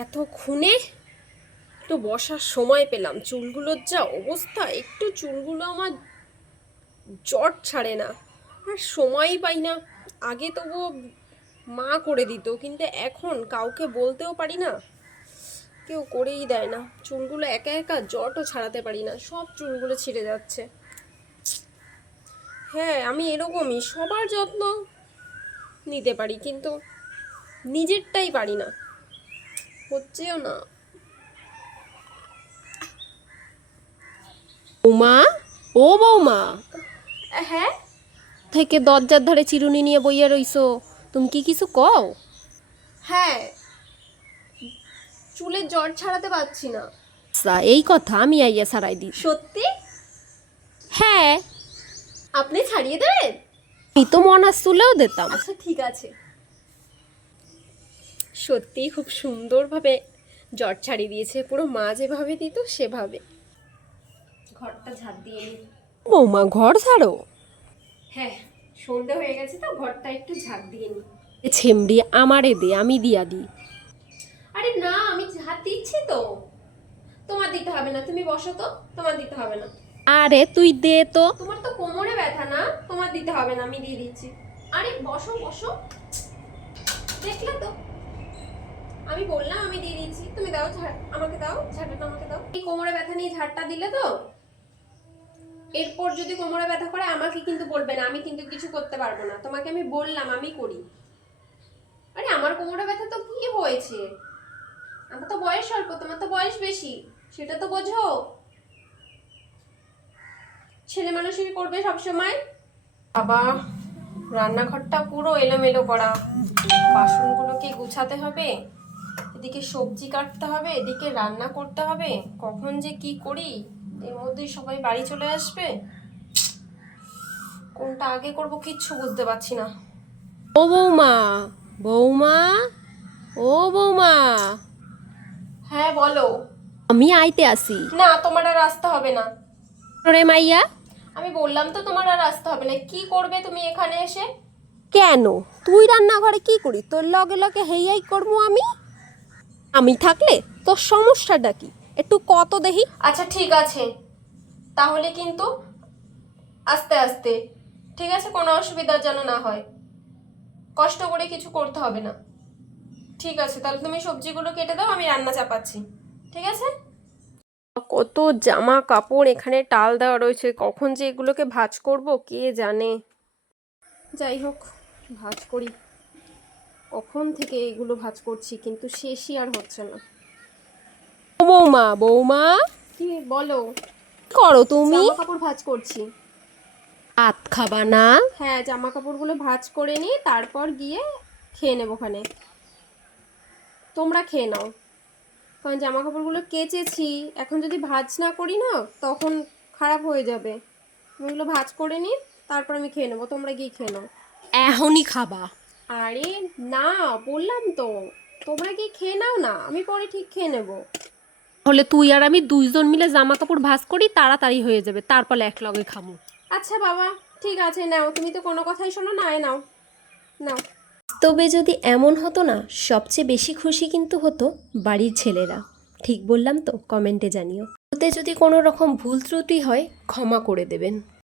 এতক্ষণে একটু বসার সময় পেলাম। চুলগুলোর যা অবস্থা, একটু চুলগুলো আমার জট ছাড়ে না, আর সময়ই পাই না। আগে তবুও মা করে দিত, কিন্তু এখন কাউকে বলতেও পারি না, কেউ করেই দেয় না। চুলগুলো একা একা জটও ছাড়াতে পারি না, সব চুলগুলো ছিঁড়ে যাচ্ছে। হ্যাঁ, আমি এরকমই, সবার যত্ন নিতে পারি কিন্তু নিজেরটাই পারি না, হচ্ছেও না। বৌমা, ও বৌমা। হ্যাঁ, থেকে দরজার ধারে চিরুনি নিয়ে বইয়া রইছো, তুমি কি কিছু কও? হ্যাঁ, চুলের জট ছাড়াতে পারছি না। এই কথা আমি আইয়া ছাড়াই দিই। সত্যি? হ্যাঁ। আপনি ছাড়িয়ে দেবেন? আমি তো মনার চুলেও দিতাম। আচ্ছা ঠিক আছে। সত্যিই খুব সুন্দরভাবে জট ছাড়িয়ে দিয়েছে, পুরো মা যেভাবে দিত সেভাবে। ঘরটা ঝাড় দিয়ে নি। বৌমা, ঘর ঝাড়ো? হ্যাঁ, সন্ধ্যা হয়ে গেছে তো, ঘরটা একটু ঝাড় দিয়ে নি। ছেমড়ি আমারে দে, আমি দিয়া দিই। আরে না, আমি ঝাড় দিচ্ছি তো। তোমার দিতে হবে না, তুমি বসো তো, তোমার দিতে হবে না। আরে তুই দে তো। তোমার তো কোমরে ব্যথা না, তোমার দিতে হবে না, আমি দিয়ে দিচ্ছি। আরে বসো বসো, দেখলে তো আমি বললাম আমি দিয়ে দিচ্ছি, তুমি দাও ঝাড়, আমাকে দাও ঝাড়টা, আমাকে দাও। এই কোমরে ব্যথা নিয়ে ঝাড়টা দিলে তো, এরপর যদি কোমরে ব্যথা করে আমাকে কিন্তু বলবে না, আমি কিন্তু কিছু করতে পারবো না। তোমাকে আমি বললাম আমি করি। আরে আমার কোমরে ব্যথা তো কি হয়েছে, আমার তো বয়স অল্প, তোমার তো বয়স বেশি, সেটা তো বোঝো। ছেলে মানুষই করবে সবসময়। বাবা, রান্নাঘরটা পুরো এলোমেলো করা, বাসনগুলোকে গুছাতে হবে, এদিকে সবজি কাটতে হবে, এদিকে রান্না করতে হবে। কখন যে কি করি, এর মধ্যেই সবাই বাড়ি চলে আসবে। কোনটা আগে করব কিচ্ছু বুঝতে পারছি না। ও বৌমা, বৌমা, ও বৌমা। হ্যাঁ বলো। আমি আইতে আসি। না, তোমার আর আসতে হবে না। রে মাইয়া, আমি বললাম তো তোমার আর আসতে হবে না। কি করবে তুমি এখানে এসে? কেন, তুই রান্নাঘরে কি করি, তোর লগে লগে হেইয়াই করবো আমি। আমি থাকলে তোর সমস্যাটা কি একটু কত দেখি। আচ্ছা ঠিক আছে, তাহলে কিন্তু আস্তে আস্তে, ঠিক আছে? কোনো অসুবিধা যেন না হয়, কষ্ট করে কিছু করতে হবে না। ঠিক আছে, তাহলে তুমি সবজিগুলো কেটে দাও, আমি রান্না চাপাচ্ছি, ঠিক আছে? কত জামা কাপড় এখানে টাল দেওয়া রয়েছে, কখন যে এগুলোকে ভাঁজ করব কে জানে। যাই হোক, ভাঁজ করি। কখন থেকে এগুলো ভাঁজ করছি, কিন্তু শেষই আর হচ্ছে না। বৌমা, বৌমা, কি বলো? করো তুমি? জামা কাপড় ভাঁজ করছি। ভাত খাবা না? হ্যাঁ, জামা কাপড়গুলো ভাঁজ করে নিয়ে তারপর গিয়ে খেয়ে নেবো ওখানে। তোমরা খেয়ে নাও, কারণ জামা কাপড়গুলো কেচেছি, এখন যদি ভাঁজ না করি না তখন খারাপ হয়ে যাবে। ওগুলো ভাঁজ করে নিই, তারপর আমি খেয়ে নেবো, তোমরা গিয়ে খেয়ে নাও। এখনই খাবা? আরে না, বললাম তো তোমরা গিয়ে খেয়ে নাও না, আমি পরে ঠিক খেয়ে নেবো। তাহলে তুই আর আমি দুইজন মিলে জামা কাপড় ভাঁজ করি, তাড়াতাড়ি হয়ে যাবে, তারপর একলগে খাবো। আচ্ছা বাবা, ঠিক আছে, নাও, তুমি তো কোনো কথাই শোনো না, নাও নাও। তবে যদি এমন হতো না, সবচেয়ে বেশি খুশি কিন্তু হতো বাড়ির ছেলেরা। ঠিক বললাম তো? কমেন্টে জানিও। ওতে যদি কোনো রকম ভুল ত্রুটি হয় ক্ষমা করে দেবেন।